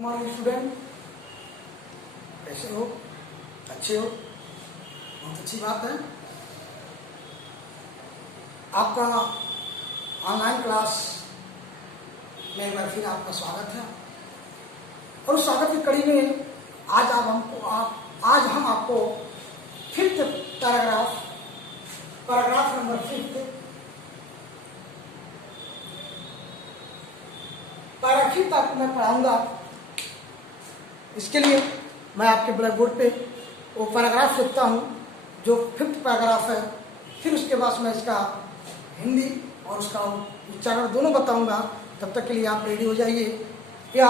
Morning student, कैसे हो? अच्छे हो? बहुत अच्छी बात है। आपका ऑनलाइन क्लास में एक बार फिर आपका स्वागत है। और उस स्वागत की कड़ी में आज हम आपको फिफ्थ पैराग्राफ नंबर 5 पैराग्राफ आपको मैं पढ़ाऊंगा। इसके लिए मैं आपके ब्लैक बोर्ड पे वो पैराग्राफ लिखता हूँ जो 5th पैराग्राफ है। फिर उसके बाद मैं इसका हिंदी और उसका उच्चारण दोनों बताऊंगा। तब तक के लिए आप रेडी हो जाइए। या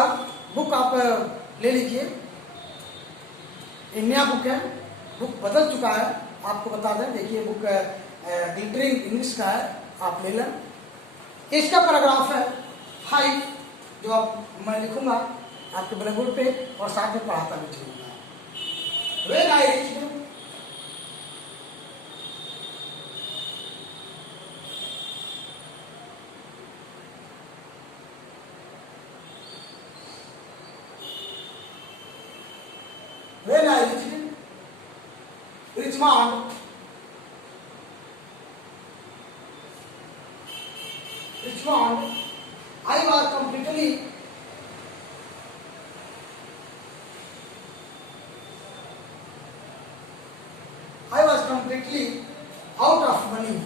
बुक आप ले लीजिए, ये नया बुक है, बुक बदल चुका है। आपको बता दें, देखिए बुक ग्लिटरिंग इंग्लिश का है, आप ले लें। इसका पैराग्राफ है 5 जो मैं लिखूंगा आपके ब्लैक बोर्ड पे और साथ में पढ़ाता भी चलूंगा। When I reached Richmond, I was completely out of money.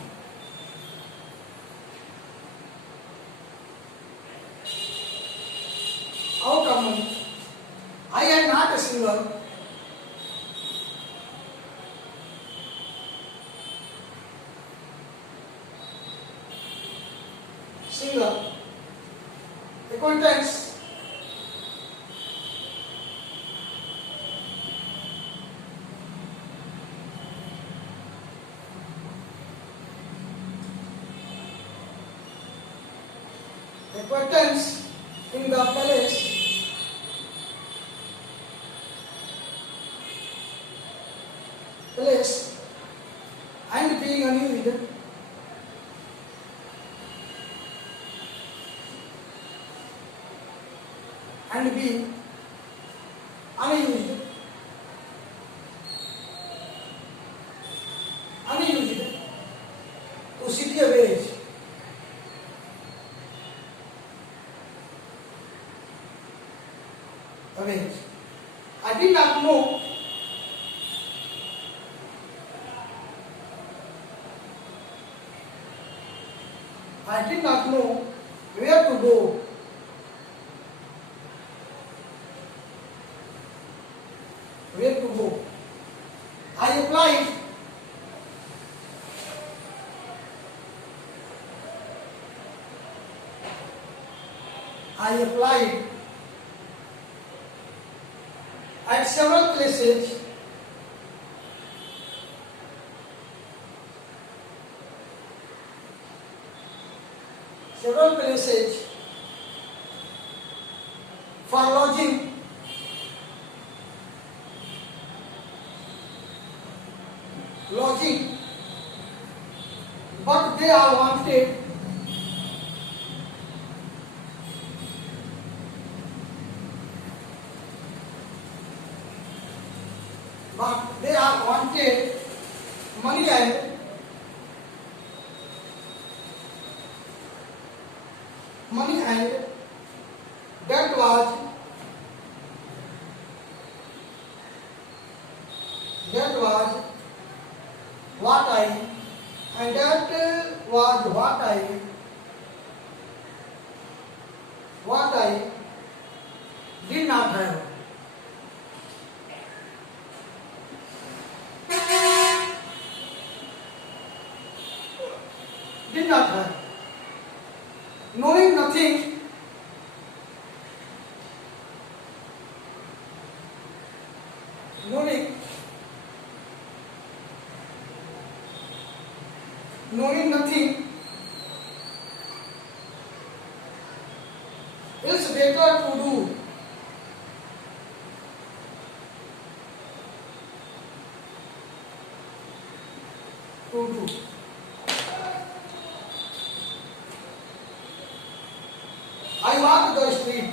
I had not a single acquaintance in the place and being unused to city or village. I did not know where to go. I applied at several places for lodging but they all wanted money and that was what I did not have. Knowing nothing is better to do. I walked the street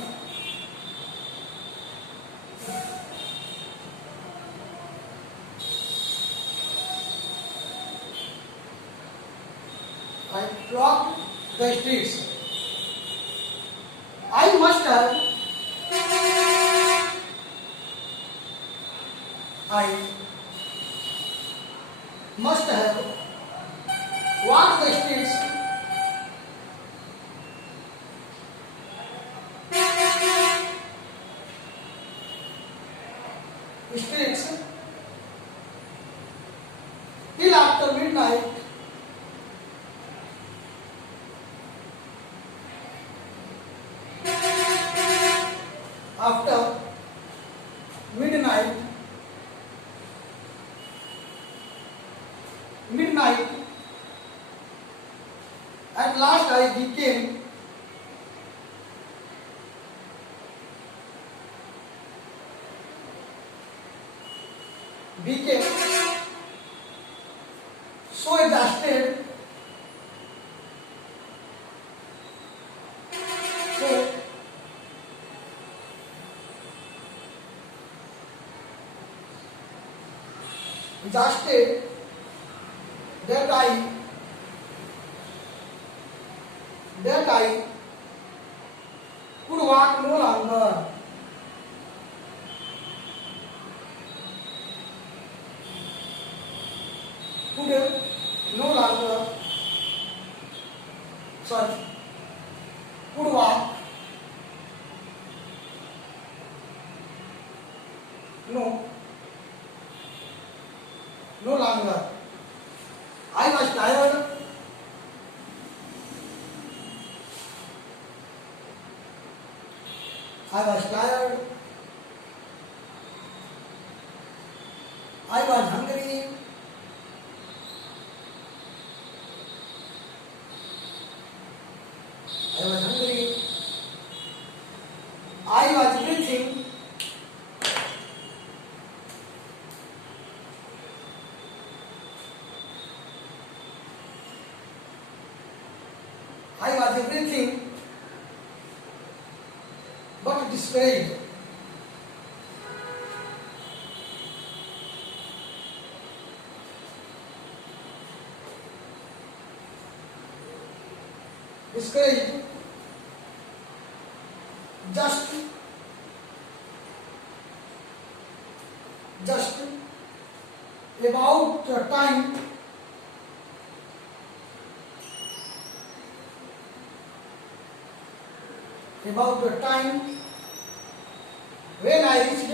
I walked the streets. I must have. I must have walked the streets. Streets till after midnight. After midnight, at last I became so exhausted, so exhausted that I could walk no longer. Could no longer, sorry, could walk no longer. I was tired. I was tired. I was hungry. I was hungry. I was breathing. I was breathing, but discouraged. Discouraged. Just about the time when I reached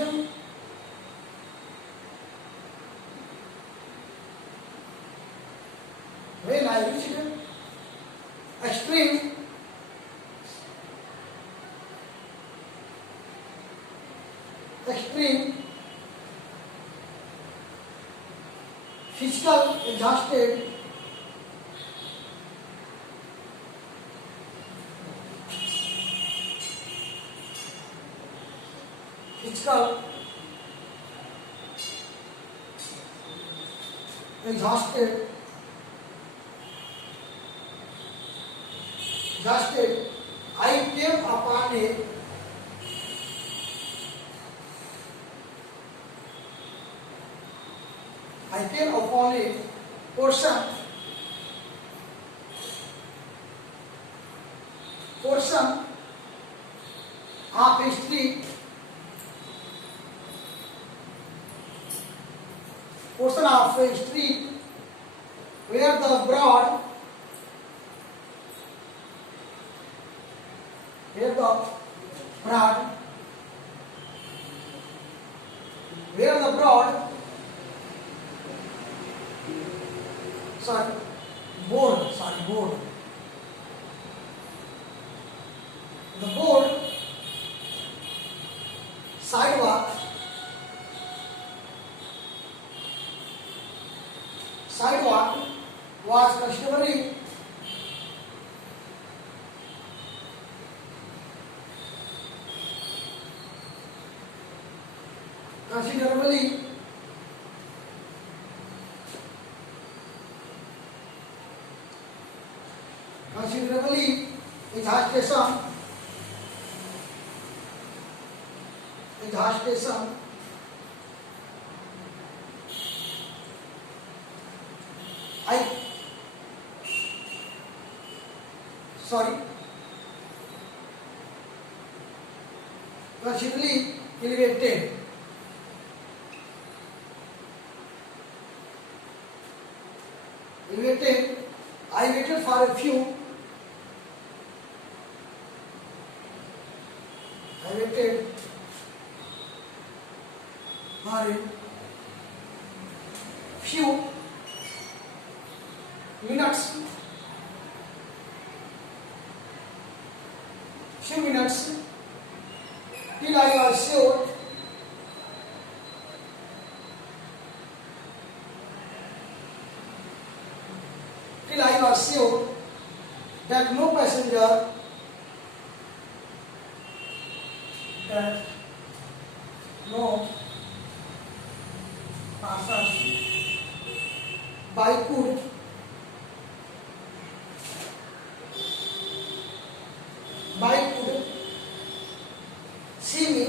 a stream, physical exhausted, I came upon a portion of a street, where the broad board. The board sidewalk was customary considerably exhaustion जहाज station, possibly elevated. I waited for a few. I waited for a few minutes. Till I was sure that no passenger bike could see me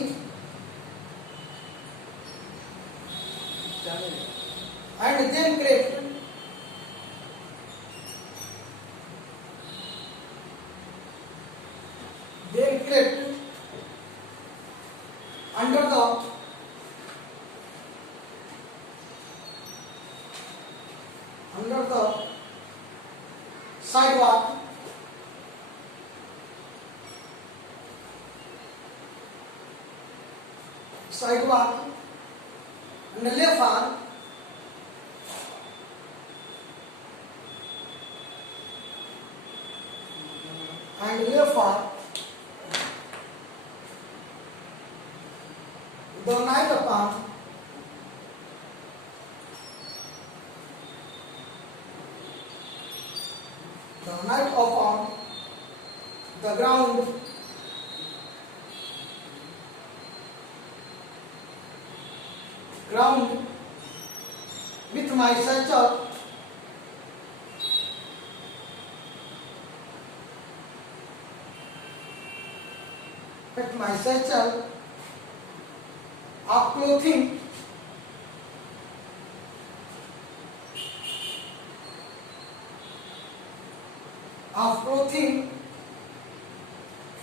and then crept under the sidewalk on the left hand, the night upon the ground with my satchel of clothing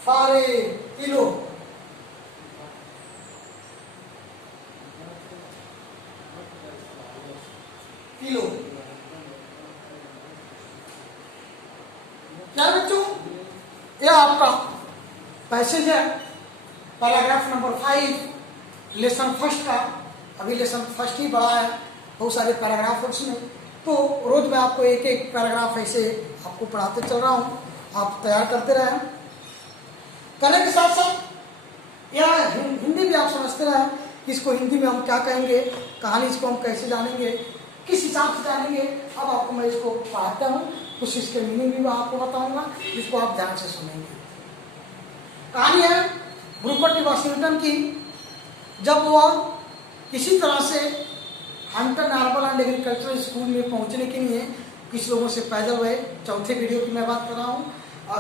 for a pillow. क्या बच्चों, यह आपका passage है paragraph number 5 lesson first का। अभी lesson first ही बड़ा है, बहुत सारे पैराग्राफ है उसमें, तो रोज मैं आपको एक एक पैराग्राफ ऐसे आपको पढ़ाते चल रहा हूँ, आप तैयार करते रहें। करने के साथ साथ यह हिंदी भी आप समझते रहें, इसको हिंदी में हम क्या कहेंगे, कहानी इसको हम कैसे जानेंगे, किस हिसाब से जानेंगे। अब आपको मैं इसको पढ़ाता हूँ, कुछ इसके मीनिंग भी मैं आपको बताऊंगा, जिसको आप ध्यान से सुनेंगे। कहानी है ब्रूकर टी वाशिंगटन की। जब वह किसी तरह से Hunter normal and agricultural school में पहुंचने के लिए किस लोगों से पैदल गए, चौथे वीडियो की मैं बात कर रहा हूँ,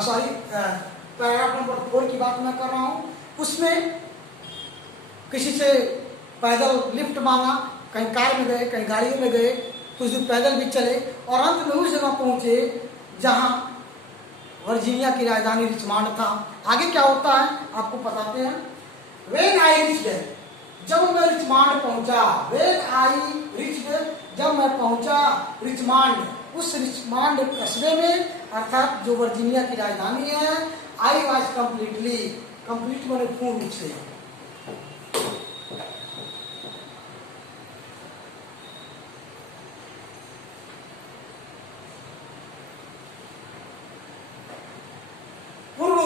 सॉरी पैराग्राफ नंबर 4 की बात मैं कर रहा हूँ। उसमें किसी से पैदल लिफ्ट मांगा, कहीं कार में गए, कहीं गाड़ी में गए, कुछ दूर पैदल भी चले और अंत में उस जगह पहुंचे जहां वर्जीनिया की राजधानी रिचमंड था। आगे क्या होता है आपको बताते हैं। When I reached, जब मैं रिचमंड पहुंचा, When I reached, जब मैं पहुंचा रिचमंड, उस रिचमंड कस्बे में, अर्थात जो वर्जीनिया की राजधानी है, I was completely, कंप्लीट मैंने पूर्ण रूप से,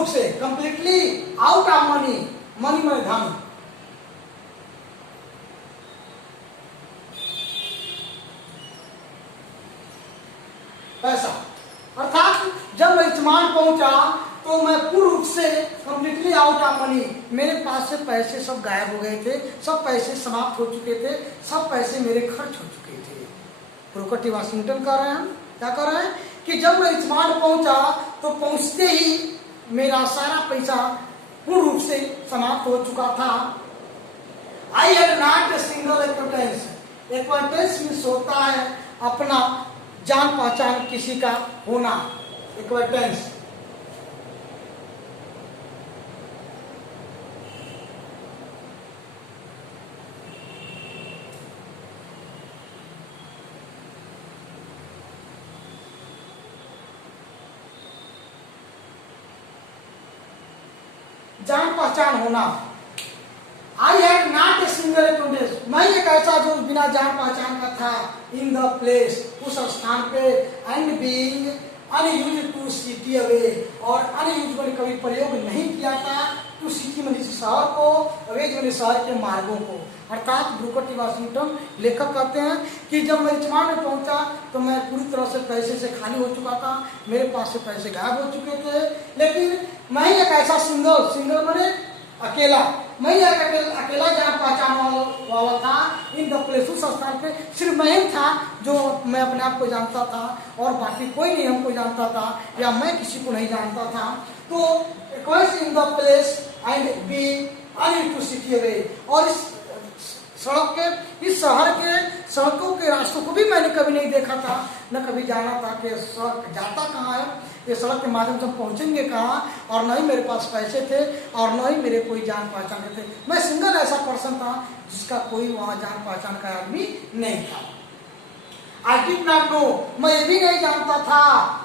से completely out of money, money में धन, पैसा, अर्थात जब मैं रिचमंड पहुंचा तो मैं पूर्ण रूप से कंप्लीटली आउट ऑफ मनी, मेरे पास से पैसे सब गायब हो गए थे, सब पैसे समाप्त हो चुके थे, सब पैसे मेरे खर्च हो चुके थे। ब्रूकर टी वाशिंगटन कह रहे हैं, क्या कह रहे हैं कि जब मैं रिचमंड पहुंचा तो पहुंचते ही मेरा सारा पैसा पूर्ण रूप से समाप्त हो चुका था। I had not a single acquaintance. Acquaintance means होता है अपना जान पहचान किसी का होना, एक्विटेंस। जान पहचान होना। I had not a single acquaintance, मैं एक ऐसा जो बिना जान पहचान का था, इन द प्लेस, उस स्थान पे, and being unused to city away, और अनयूज्ड मैंने कभी प्रयोग नहीं किया था, टू सिटी मैंने शहर को, अवे मैंने शहर के मार्गों को। अर्थात ब्रूकर टी वाशिंगटन लेखक कहते हैं कि जब मैं रिचमंड में पहुंचा तो मैं पूरी तरह से पैसे से खाली हो चुका था, मेरे पास से पैसे गायब हो चुके थे, लेकिन मैं ही एक ऐसा सिंगल मैंने अकेला, मैं ही एक अकेला जान पहचान वाला था, इन द प्लेस, उस स्थान पे सिर्फ मैं ही था जो मैं अपने आप को जानता था, और बाकी कोई नहीं हमको जानता था, या मैं किसी को नहीं जानता था। तो in the place and be unused to city away, और इस सड़क के, इस शहर के सड़कों के रास्तों को भी मैंने कभी नहीं देखा था, न कभी जाना था कि सड़क जाता कहाँ है, ये सड़क के माध्यम से हम पहुंचेंगे कहाँ, और न ही मेरे पास पैसे थे और न ही मेरे कोई जान पहचान थे। मैं सिंगल ऐसा पर्सन था जिसका कोई वहां जान पहचान का आदमी नहीं था। आई डिड नॉट नो, मैं ये भी नहीं जानता था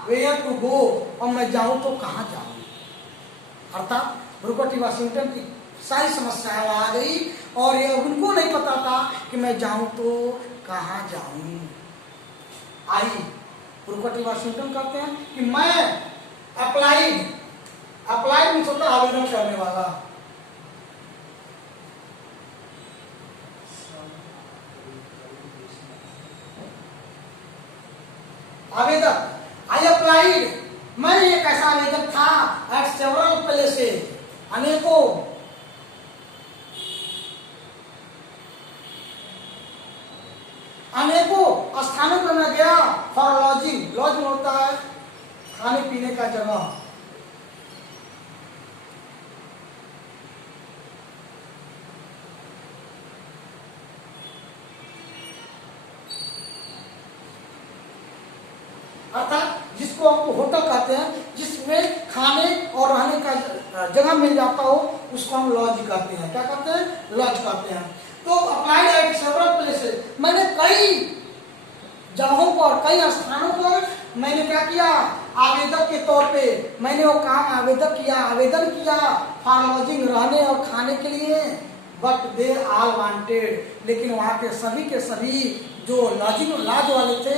वेयर टू गो, और मैं जाऊं तो कहाँ जाऊं। अर्थात ब्रूकर टी वाशिंगटन की सारी समस्याएं आ गई, और ये उनको नहीं पता था कि मैं जाऊं तो कहाँ जाऊं। आई ब्रूकर टी वाशिंगटन कहते हैं कि मैं अप्लाइड मीन्स होता है आवेदन करने वाला, आवेदक। आई अप्लाइड, मैं एक ऐसा आवेदक था, एट सेवरल प्लेसेस, अनेकों स्थानों पर मैं गया, फॉर लॉजिंग, लॉज में होता है खाने पीने का जगह। अर्थात जिसको हम होटल कहते हैं, जिसमें खाने और रहने का जगह मिल जाता हो, उसको हम लॉज कहते हैं। क्या कहते हैं? लॉज कहते हैं। तो अप्लाइड एट सेवरल प्लेसेस, मैंने कई जगहों पर, कई स्थानों पर मैंने क्या किया, आवेदक के तौर पे मैंने वो काम आवेदन किया फॉर लॉजिंग, रहने और खाने के लिए। बट दे ऑल वांटेड, लेकिन वहाँ के सभी जो लॉजिंग लॉज वाले थे,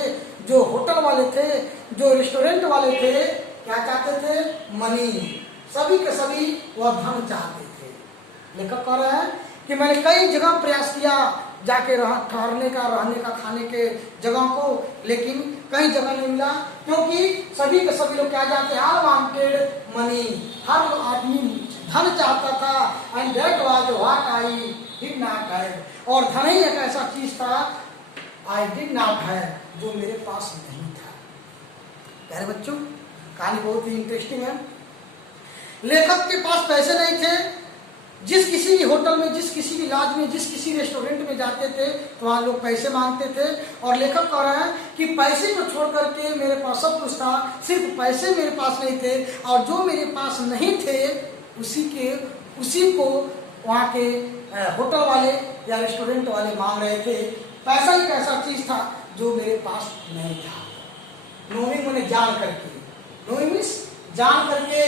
जो होटल वाले थे, जो रेस्टोरेंट वाले थे, क्या चाहते थे? मनी। सभी के सभी वह धन चाहते थे। लेखक कह रहे हैं कि मैंने कई जगह प्रयास किया जाके ठहरने का, रहने का, खाने के जगह को, लेकिन कहीं जगह नहीं मिला, क्योंकि सभी के सभी लोग क्या चाहते हैं? ऑल वांटेड मनी, हर आदमी धन चाहता था। And that was what I did not have, और धन ही एक ऐसा चीज था, आई डिड नॉट हैव, जो मेरे पास नहीं था। प्यारे बच्चों, कहानी बहुत ही इंटरेस्टिंग है। लेखक के पास पैसे नहीं थे, जिस किसी भी होटल में, जिस किसी भी लॉज में, जिस किसी रेस्टोरेंट में जाते थे तो वहाँ लोग पैसे मांगते थे, और लेखक कह रहे हैं कि पैसे को छोड़ करके मेरे पास सब कुछ था, सिर्फ पैसे मेरे पास नहीं थे, और जो मेरे पास नहीं थे उसी को वहाँ के होटल वाले या रेस्टोरेंट वाले मांग रहे थे। पैसा एक ऐसा चीज था जो मेरे पास नहीं था। नोइंग मैंने जान करके, नोइंग मीन्स जान करके,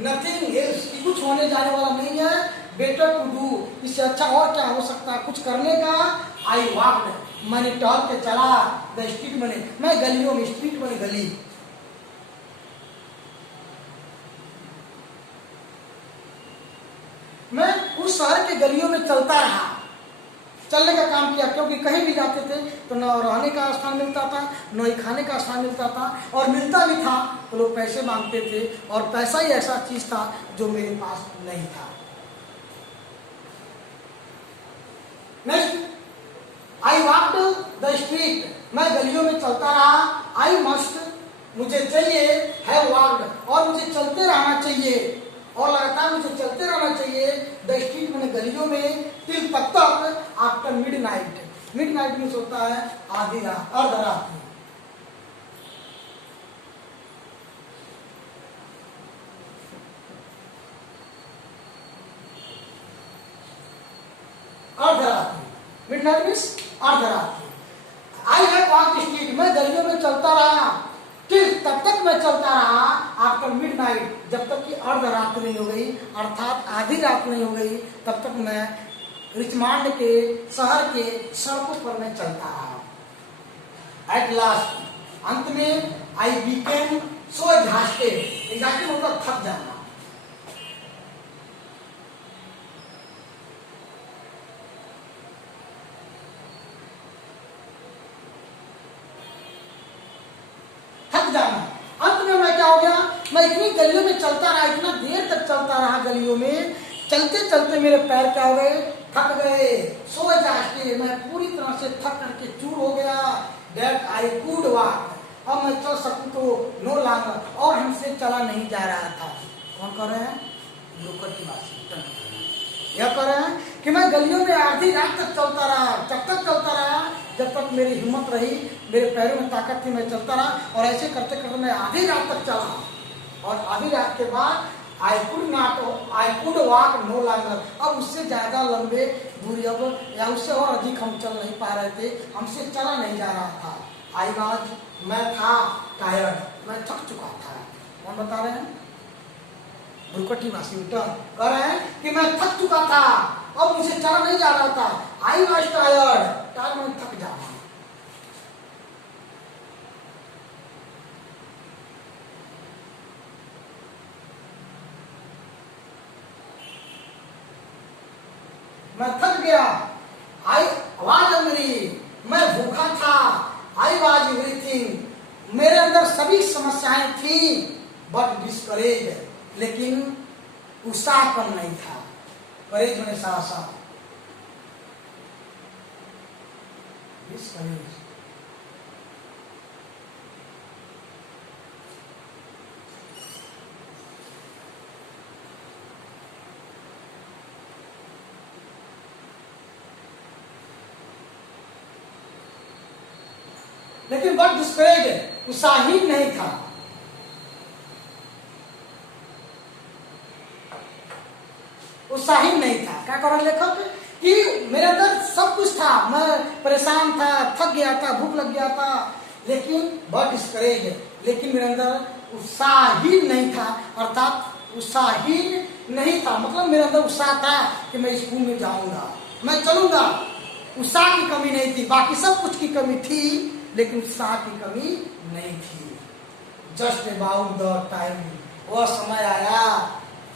नथिंग एल्स, कुछ होने जाने वाला नहीं है, बेटर टू डू, इससे अच्छा और क्या हो सकता है कुछ करने का। आई वॉक्ड, मैंने टहल के चला, द स्ट्रीट, मैं गलियों में, स्ट्रीट मैंने गली, मैं उस शहर के गलियों में चलता रहा, चलने का काम किया, क्योंकि कहीं भी जाते थे तो न रहने का स्थान मिलता था, न ही खाने का स्थान मिलता था, और मिलता भी था तो लोग पैसे मांगते थे, और पैसा ही ऐसा चीज था जो मेरे पास नहीं था। Next, I walked the street, मैं गलियों में चलता रहा। आई मस्ट, मुझे चाहिए, हैव वॉक्ड, और मुझे चलते रहना चाहिए, और लगातार मुझे चलते रहना चाहिए। द स्ट्रीट, मैंने गलियों में, टिल तब तक, मिडनाइट। मिडनाइट मीन्स होता है आधी रात, अर्धरात्रि। अर्धरात्रि, मिडनाइट मीन्स अर्धरात्रि। आई हैव वॉक्ड स्ट्रीट, मैं गलियों में चलता रहा, टिल, तब तक मैं चलता रहा, आफ्टर मिडनाइट, जब तक कि अर्धरात्रि नहीं हो गई, अर्थात आधी रात नहीं हो गई, तब तक मैं रिचमंड के शहर के सड़कों पर मैं चलता रहा। एट लास्ट, अंत में, I became so exhausted, exhausted मतलब थक जाना। जाना। अंत में मैं क्या हो गया, मैं इतनी गलियों में चलता रहा, इतना देर तक चलता रहा गलियों में, चलते चलते मेरे पैर क्या हो गए, थक गए। सो एग्जॉस्टेड, मैं पूरी तरह से थक करके चूर हो गया। दैट आई कुड वॉक, अब मैं चल सकूं तो नो लॉन्गर, और हमसे चला नहीं जा रहा था। कौन कर रहे हैं, ब्रोकर की बात यह कर रहे हैं कि मैं गलियों में आधी रात तक चलता रहा, जब तक चलता रहा जब तक मेरी हिम्मत रही, मेरे पैरों में ताकत थी, मैं चलता रहा, और ऐसे करते करते मैं आधी रात तक चला, और आधी रात के बाद I could walk no longer, अब उससे ज्यादा लंबे दूरी अब या उससे और अधिक हम चल नहीं पा रहे थे, हमसे चला नहीं जा रहा था। आई वॉज, मैं था टायर्ड, मैं थक चुका था। कौन बता रहे हैं, भुरकटी वाशिंगटन कह रहे हैं कि मैं थक चुका था, अब मुझे चला नहीं जा रहा था। आई वॉज टायर्ड, टायर्ड में थक जाना। मैं थक गया। आई वॉज हंग्री, मैं भूखा था। आई वॉज एवरीथिंग, मेरे अंदर सभी समस्याएं थी, बट डिस्करेज, लेकिन उत्साह कम नहीं था। करेज में साहसा, डिस्करेज। लेकिन बट डिस्करेज, उत्साही नहीं था। उत्साही नहीं था। क्या कर रहा लेखक कि मेरे अंदर सब कुछ था, मैं परेशान था, थक गया था, भूख लग गया था, लेकिन बट डिस्करेज, लेकिन मेरे अंदर उत्साही नहीं था, अर्थात उत्साहीन नहीं था, मतलब मेरे अंदर उत्साह था कि मैं स्कूल में जाऊंगा, मैं चलूंगा। उत्साह की कमी नहीं थी, बाकी सब कुछ की कमी थी, लेकिन उत्साह की कमी नहीं थी। जस्ट अबाउट द टाइम, वह समय आया,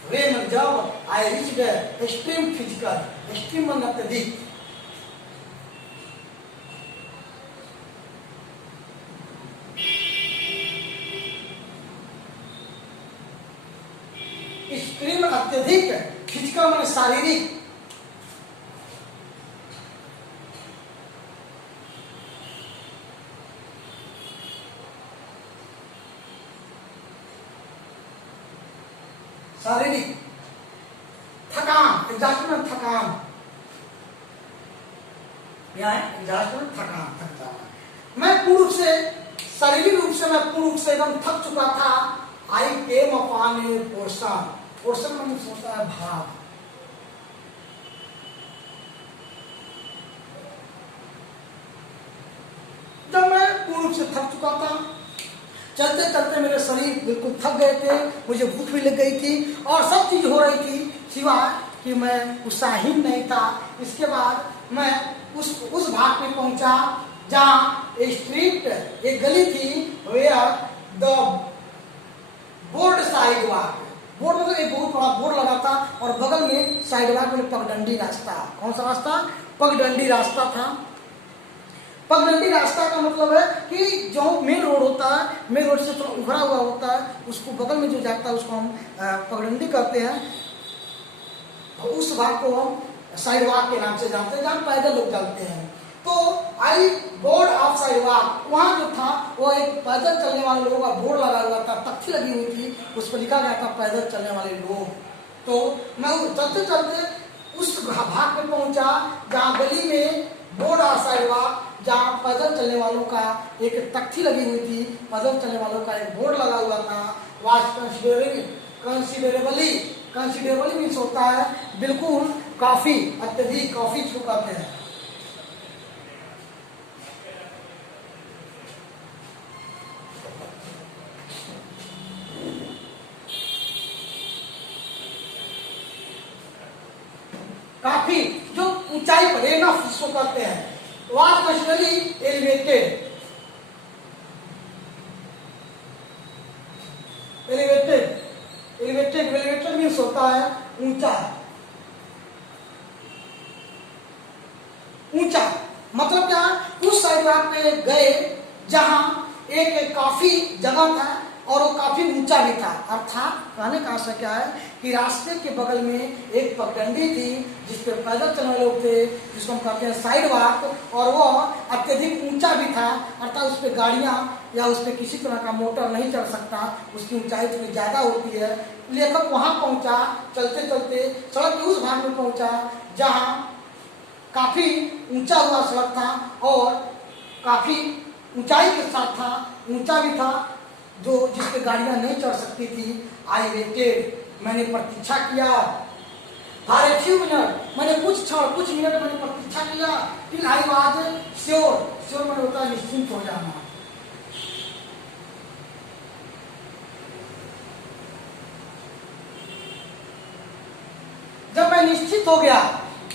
when जब I reached extreme physical, extreme मतलब अत्यधिक, एक्सट्रीम अत्यधिक, फिजिकल मतलब शारीरिक, शारीरिक थकान, एग्जॉस्टमेंट थकान, क्या है एग्जॉस्टमेंट थकान, थक जाना। मैं पूर्ण रूप से, शारीरिक रूप से मैं पूर्ण रूप से एकदम थक चुका था। I came upon a portion, portion में सोचता है भाग। जब मैं पूर्ण रूप से थक चुका था, चलते चलते मेरे शरीर बिल्कुल थक गए थे, मुझे भूख भी लग गई थी, और सब चीज हो रही थी, सिवाय कि मैं उत्साहीन नहीं था। इसके बाद मैं उस भाग पे पहुंचा जहाँ स्ट्रीट, एक गली थी, where the board side walk, board मतलब एक बहुत बड़ा बोर्ड लगा था, और बगल में साइड वॉक में पगडंडी रास्ता। कौन सा रास्ता, पगडंडी रास्ता था। पगडंडी रास्ता का मतलब है कि जो मेन रोड होता है, मेन रोड से थोड़ा उभरा हुआ होता है, उसको बगल में जो जाता है उसको हम पगडंडी कहते हैं। उस भाग को हम साइड वॉक के नाम से जानते हैं, जहाँ पैदल लोग चलते हैं। तो आई बोर्ड ऑफ साइड वॉक, वहाँ जो था वो एक पैदल चलने वाले लोगों का बोर्ड लगा हुआ था, तख्ती लगी हुई थी, उस पर लिखा गया था पैदल चलने वाले लोग। तो मैं चलते चलते उस भाग में पहुंचा जहां गली में बोर्ड साइड वॉक, जहां पैदल चलने वालों का एक तख्ती लगी हुई थी, पैदल चलने वालों का एक बोर्ड लगा हुआ था। वाज कंसिडरेबली मीन्स होता है बिल्कुल, काफी, अत्यधिक, काफी इसको कहते हैं। काफी जो ऊंचाई पर, एनफ इसको कहते हैं। Was considerably elevated, elevated means होता है ऊंचा, ऊंचा मतलब क्या, उस साइड आप पे गए जहां एक काफी जगह था और वो काफी ऊंचा भी था। अर्थात कहने का आशय क्या है कि रास्ते के बगल में एक पगडंडी थी जिस पे पैदल चलने लोग थे, जिसको हम कहते हैं साइड वॉक, और वो अत्यधिक ऊंचा भी था। अर्थात उस पे गाड़ियां या उस पे किसी तरह का मोटर नहीं चल सकता, उसकी ऊंचाई थोड़ी ज्यादा होती है। लेखक वहां पहुंचा, चलते चलते सड़क के उस भाग में पहुंचा जहां काफी ऊंचा हुआ सड़क था और काफी ऊंचाई के साथ था, ऊंचा भी था, जो जिसपे गाड़ियां नहीं चढ़ सकती थी। आई वेटेड, मैंने प्रतीक्षा किया। फॉर ए फ्यू मिनट, मैंने कुछ मिनट मैंने प्रतीक्षा किया। Till I was sure, sure मैंने होता है निश्चिंत हो जाना। जब मैं निश्चित हो गया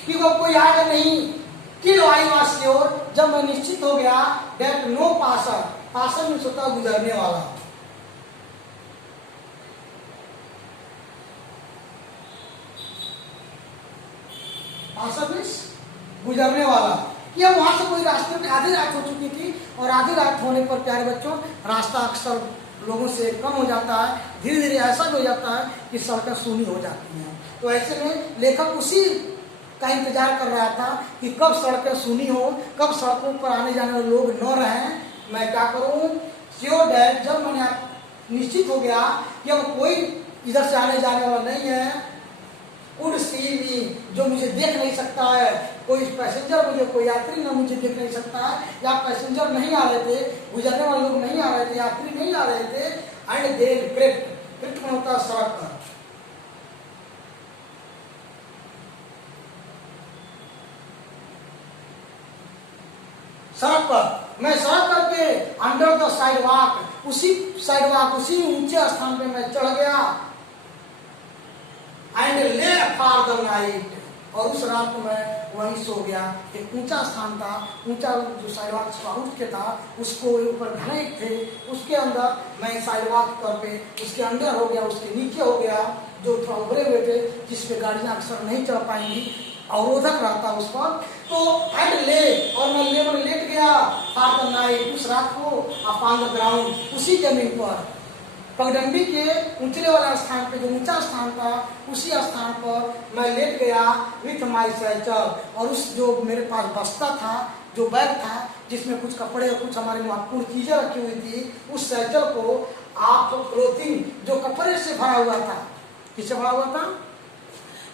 कि वो कोई आएगा नहीं, टिल आई वाज श्योर, जब मैं निश्चित हो गया that no passer, passer means होता है गुजरने वाला, पासर मीन्स गुजरने वाला, कि अब वहां से कोई रास्ते में आधी रात हो चुकी थी और आधी रात होने पर प्यारे बच्चों रास्ता अक्सर लोगों से कम हो जाता है, धीरे धीरे ऐसा भी हो जाता है कि सड़कें सूनी हो जाती हैं। तो ऐसे में लेखक उसी का इंतजार कर रहा था कि कब सड़कें सूनी हो, कब सड़कों पर आने जाने वाले लोग न रहें, मैं क्या करूं। श्योर दैट, जब मैंने निश्चित हो गया कि अब कोई इधर से आने जाने वाला नहीं है, वुड सी मी, जो मुझे देख नहीं सकता है, कोई पैसेंजर मुझे, कोई यात्री ना मुझे देख नहीं सकता है, या पैसेंजर नहीं आ रहे थे, गुजरने वाले लोग नहीं आ रहे थे, यात्री नहीं आ रहे थे। एंड देन क्रिप्ट में होता है सड़क पर, सड़क पर मैं सड़क करके अंडर द साइड वॉक, उसी साइड वॉक, उसी ऊंचे स्थान पे मैं चढ़ गया। एंड ले फॉर द नाइट, और उस रात में मैं वहीं सो गया। एक ऊंचा स्थान था, ऊंचा जो साइडवॉक साउथ के था, उसको ऊपर घने थे, उसके अंदर मैं साइडवॉक पर पे उसके अंदर हो गया, उसके नीचे हो गया, जो थोड़ा उभरे हुए थे जिसपे गाड़ियां अक्सर नहीं चढ़ पाएंगी, अवरोधक रहता उस पर। तो एंड ले, और मैं लेट गया फॉर द नाइट, उस रात को अपॉन द ग्राउंड, उसी जमीन पर, पगडंडी के ऊंचले वाला स्थान पे, जो ऊंचा स्थान था उसी स्थान पर मैं लेट गया विथ माई साइकिल, और उस जो मेरे पास बस्ता था, जो बैग था जिसमें कुछ कपड़े और कुछ हमारी महत्वपूर्ण चीजें रखी हुई थी, उस साइकिल को आप क्लोथिंग, जो कपड़े से भरा हुआ था, किससे भरा हुआ था,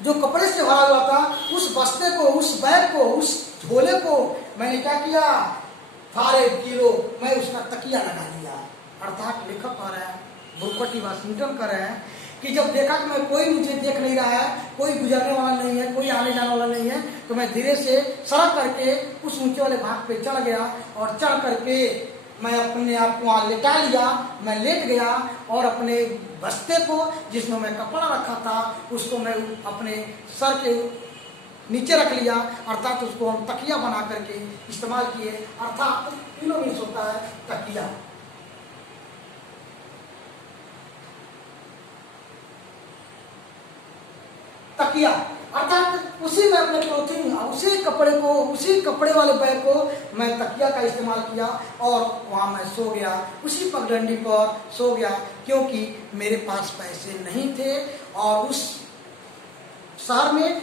जो कपड़े से भरा हुआ था, उस बस्ते को, उस बैग को, उस झोले को मैंने क्या किया, फॉर ए किलो, मैं उसका तकिया लगा दिया। अर्थात लेखक कह रहा है, बुरकटी वाशिंगटन कर रहे हैं कि जब देखा कि मैं कोई मुझे देख नहीं रहा है, कोई गुजरने वाला नहीं है, कोई आने जाने वाला नहीं है, तो मैं धीरे से सड़क करके उस ऊंचे वाले भाग पे चढ़ गया, और चढ़ करके मैं अपने आप को वहां लेटा लिया। मैं लेट गया और अपने बस्ते को, जिसमें मैं कपड़ा रखा था, उसको मैं अपने सर के नीचे रख लिया। अर्थात उसको हम तकिया बना करके इस्तेमाल किए। अर्थात तीनों मीन्स होता है तकिया। तकिया अर्थात उसी में अपने क्लोथिंग, उसी कपड़े को, उसी कपड़े वाले बैग को मैं तकिया का इस्तेमाल किया और वहां मैं सो गया, उसी पगडंडी पर सो गया, क्योंकि मेरे पास पैसे नहीं थे और उस शहर में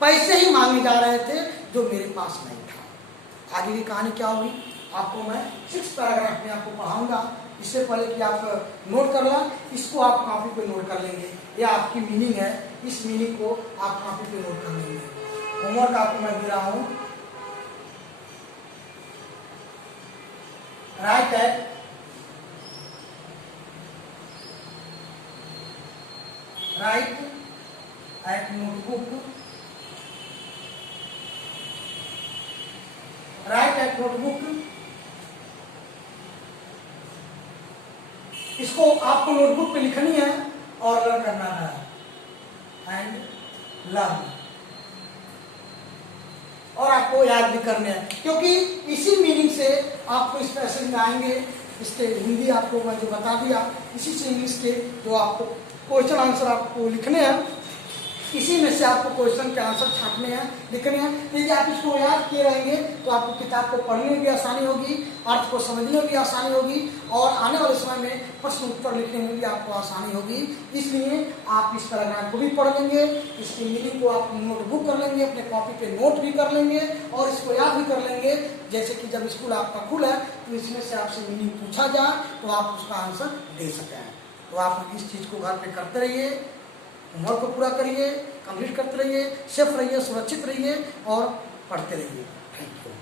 पैसे ही मांगे जा रहे थे जो मेरे पास नहीं था। आगे की कहानी क्या होगी आपको मैं 6 पैराग्राफ में आपको पढ़ाऊंगा। इससे पहले कि आप नोट कर लें, इसको आप कॉपी पे नोट कर लेंगे, यह आपकी मीनिंग है, इस मीनिंग को आप कॉपी पे नोट कर लेंगे। होमवर्क आपको मैं दे रहा हूं, right at notebook, right at notebook. इसको आपको नोटबुक पे लिखनी है और लर्न करना है, एंड लर्न, और आपको याद भी करने हैं, क्योंकि इसी मीनिंग से आपको इस पैसेज में आएंगे। इसके हिंदी आपको मैं जो बता दिया, इसी से इंग्लिश के जो आपको क्वेश्चन आंसर आपको लिखने हैं, इसी में से आपको क्वेश्चन के आंसर छांटने हैं, लिखने हैं। यदि आप इसको याद किए रहेंगे तो आपको किताब को पढ़ने में भी आसानी होगी, अर्थ को समझने में भी आसानी होगी, और आने वाले समय में प्रश्न उत्तर लिखने में भी आपको आसानी होगी। इसलिए आप इस पैराग्राफ को भी पढ़ लेंगे, इसकी मीनिंग को आप नोटबुक कर लेंगे, अपने कॉपी पे नोट भी कर लेंगे, और इसको याद भी कर लेंगे। जैसे कि जब स्कूल आपका खुला है तो इसमें से आपसे मीनिंग पूछा जाए तो आप उसका आंसर दे सकें। तो आप इस चीज को घर पे करते रहिए, होमवर्क को पूरा करिए, कंप्लीट करते रहिए, सेफ रहिए, सुरक्षित रहिए और पढ़ते रहिए। Thank you.